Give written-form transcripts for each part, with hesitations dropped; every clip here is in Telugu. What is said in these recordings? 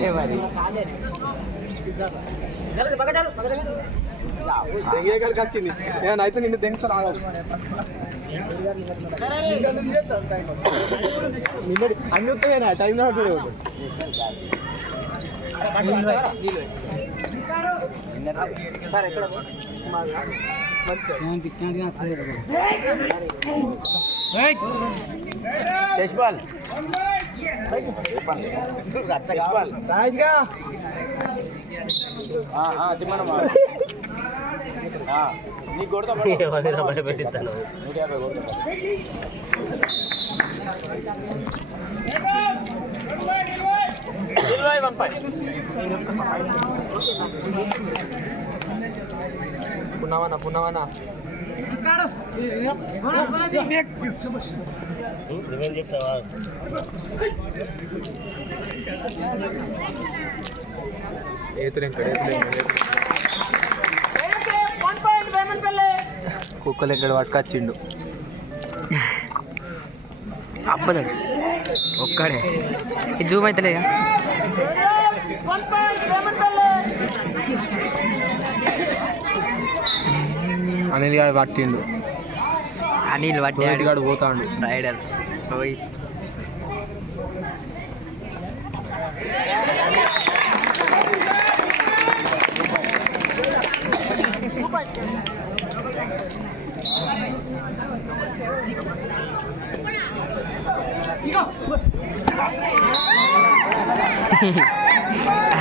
మరి కాడికి వచ్చింది అయితే నిన్ను దెంగుతాను ఆగవు అన్ని వస్తాయినా టైం రావట్లేదు సార్ ఎక్కడ శశిపాల్ తిమ్మనమ్మా నీకు కొడతా పెట్టిస్తాను 150 కొడతా పున్నవనా కుక్కలు ఎక్కడ పట్టుకొచ్చిండు అబ్బదాడు ఒక్కడే ఇది జూమ్ అవుతలేదా అనిల్ గారు పట్టిండు అనిల్ పట్టాడు గాడు పోతాడు రైడర్ పోయి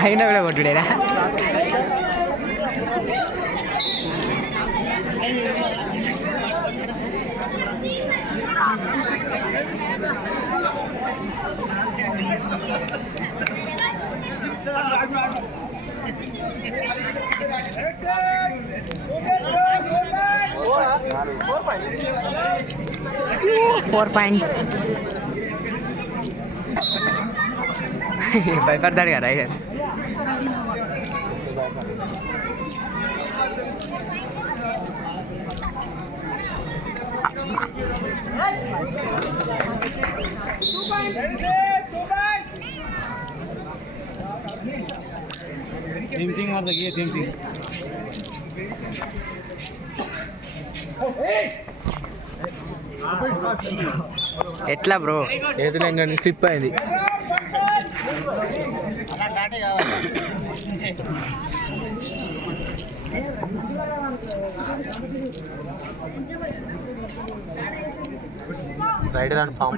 అయినా కూడా కొట్టుడేరా ఫోర్ పాయింట్స్ భయపడతాడు కదా రైడర్ ఎట్లా బ్రో ఏదో స్లిప్ అయింది రైడర్ అండ్ ఫామ్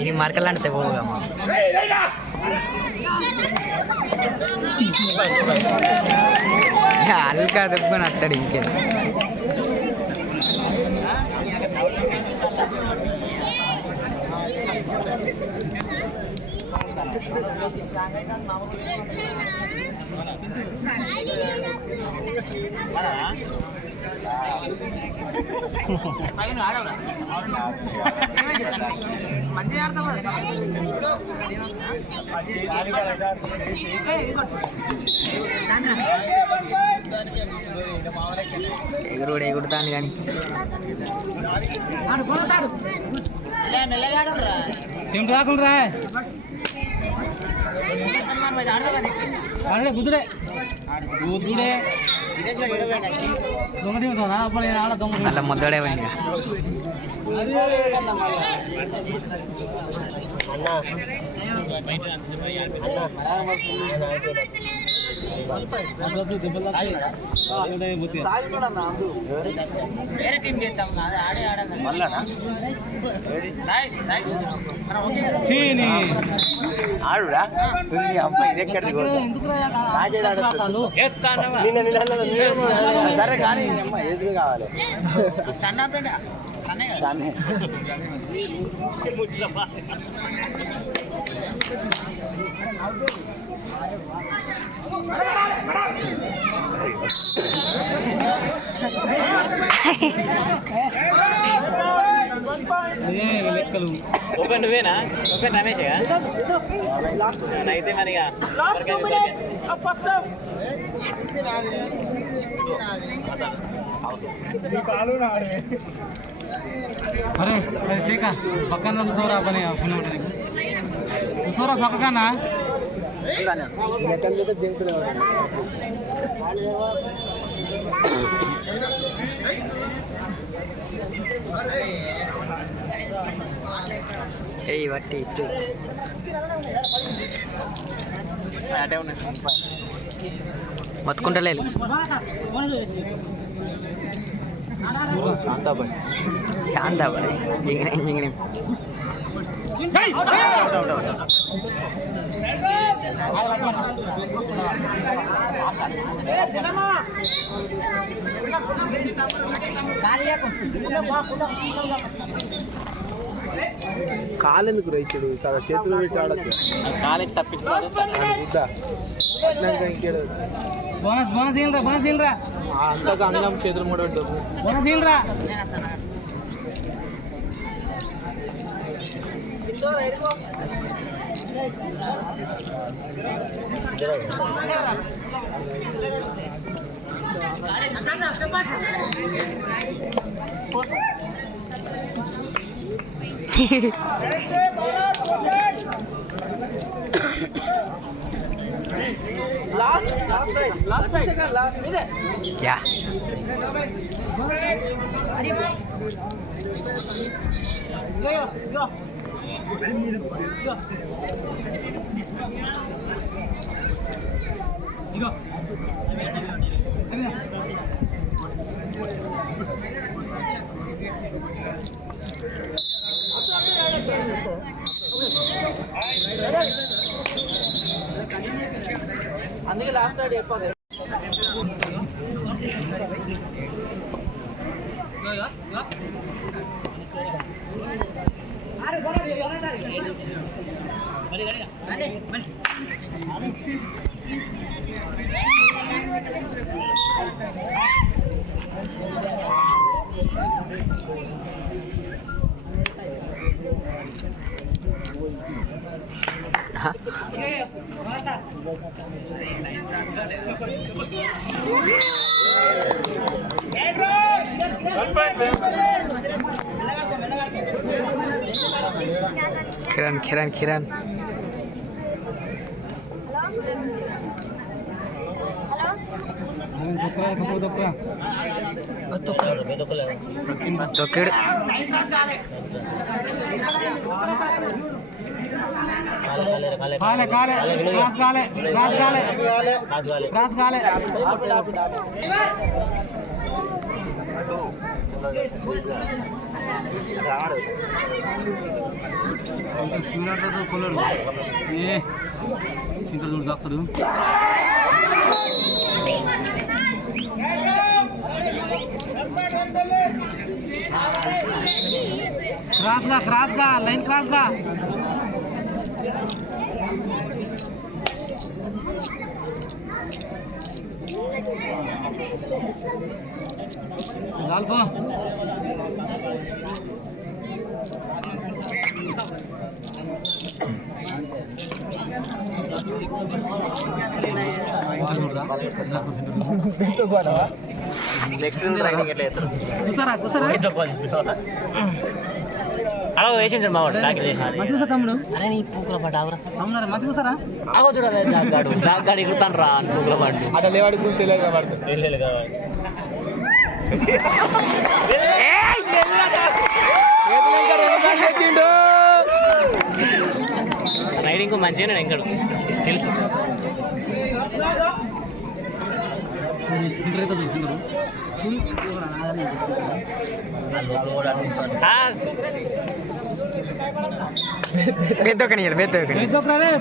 ఇది మార్కల్ అంటే పోగమ్మా అల్కా దెబ్బని అత్తాడు ఇంకే ఎగురుడు ఎగురుతాను కానీ రాకుండా బుద్ధుడే బుద్ధుడే అలా ముద్దడే పోయింది ఆడురా అమ్మాయి ఎక్కడ సరే కానీ అమ్మ ఎదురు కావాలి లెక్కలు ఓపెన్ నువ్వేనా ఓపెన్ రమేష్ అయితే మరిగా अरे अरे शेखा पक्का दूसरा अपने अपने दूसरा पक्का ना చెయ్యి బట్టి ఇటు మొత్తుకుంటలేదు శాంతాబాయ్ జింగిన కాలెందుకు రైతుడు చాలా చేతులు పెట్టి ఆడచ్చు కాలేజ్ తప్పించుకోవాలి బోనస్ బోనస్ ఏంద్రా బోనస్ ఏంద్రా అంతగా అన్నం చేతులు మూడ పెట్టు బోనస్ ఏంద్రా యా అందుకే లాస్ట్ టైం చెప్పాలి కిరణ్ తొక్కిడు కాలే కాలే క్రాస్ కాలే క్రాస్ కాలే క్రాస్ కాలే సింకర్ చూడు డాక్టర్ క్రాస్ గా లైన్ క్రాస్ గా जालपो నెక్స్ట్ ట్రైనింగ్ ఎట్లా చేస్తారు కుసరా కుసరా అలా వేసిండు మా వాడు ప్యాకెట్ చేసి మంచి తమ్ముడు అరే నీ పూకుల పాట ఆగురా తమ్ముడు మంచి కుసరా ఆగో చూడాలి జాగ్గాడు ఎగురుతాను రా అని పూకుల పాటు అట్లా లేవాడికి తెలియదు పడుతుంది రైడింగ్ మంచిగానే ఎంకడు స్టిల్స్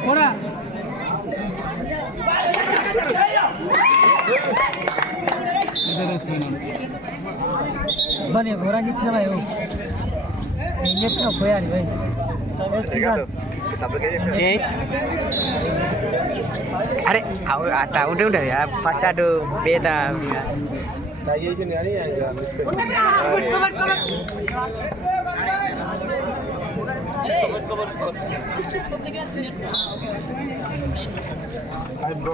పోడా బని ఘోరంగా ఇచ్చినవా ఏం చెప్పినావు పోయాలి పోయి అరే అట్లా ఒకటి ఉంటుంది ఫస్ట్ అటు పేద చేసింది కానీ బ్రో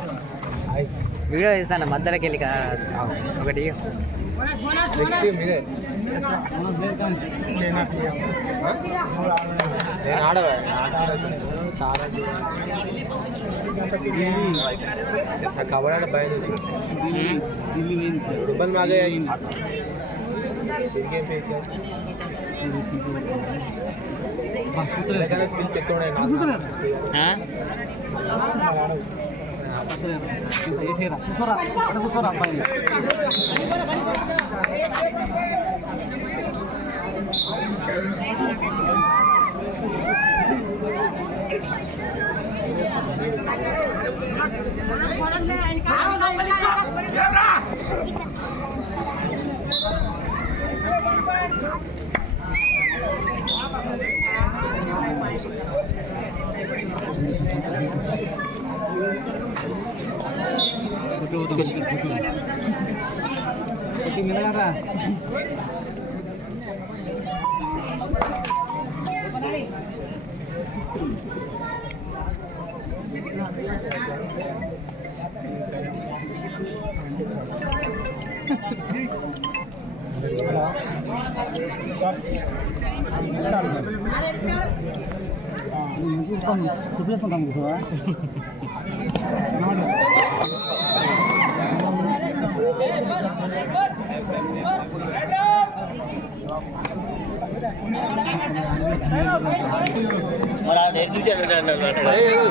వీడియో తీస్తాను మధ్యలోకి వెళ్ళి ఒకటి నెక్స్ట్ మీదే నేను ఆడవా కబడ్డీ ఆడ భయం చూసి రూపాయలు మాగే స్కిల్స్ ఎక్కువ కూర్చోరా అబ్బాయి మిలగా చూపిస్తుంటాం కదా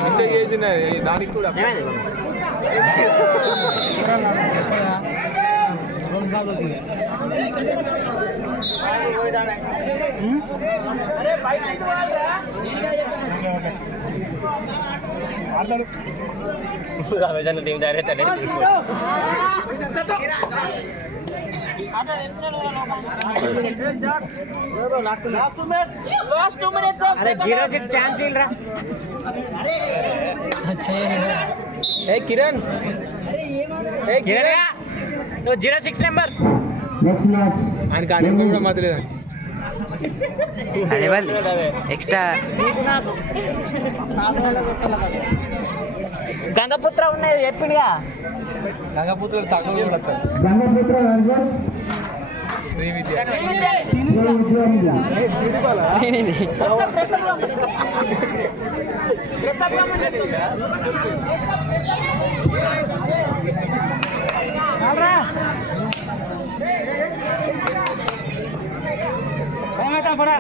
మిస్టేక్ చేసిన దానికి కూడా టీం డైరెక్టర్ అరే 06 ఛాన్స్ ఇల్రా ఏ కిరణ్ నువ్వు 06 నెంబర్ ఆయన కానీ కూడా మాత్రలేదు అదే వాళ్ళు ఎక్స్ట్రా గంగపుత్ర ఉన్నాయి చెప్పిందిగా గంగపుత్రులు సగం కూడా వస్తారు శ్రీ విద్య శ్రీనిధి పడా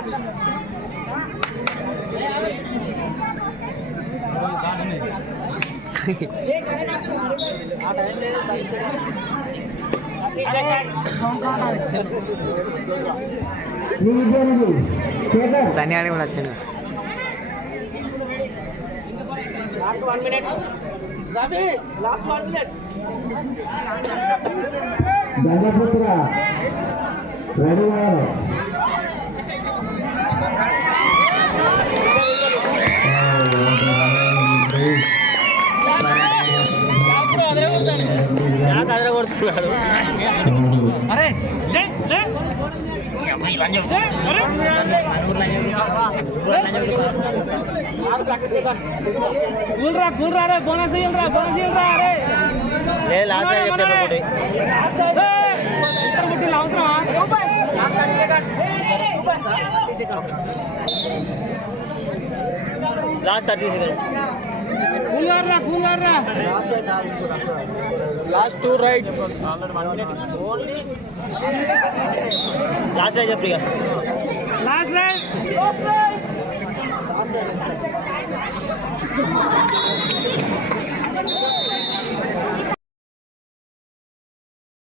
సన్యాడి కూడా వచ్చాను గంగపుత్ర రెడీ అరే కూల్రా రే బోనస్ ఇవ్వరా అరే అవసరమా లాస్ట్ 30 సెకండ్ కూల్గారా లాస్ట్ 2 రైట్స్ లాస్ట్ రైట్ చెప్పిగా లాస్ట్ రైట్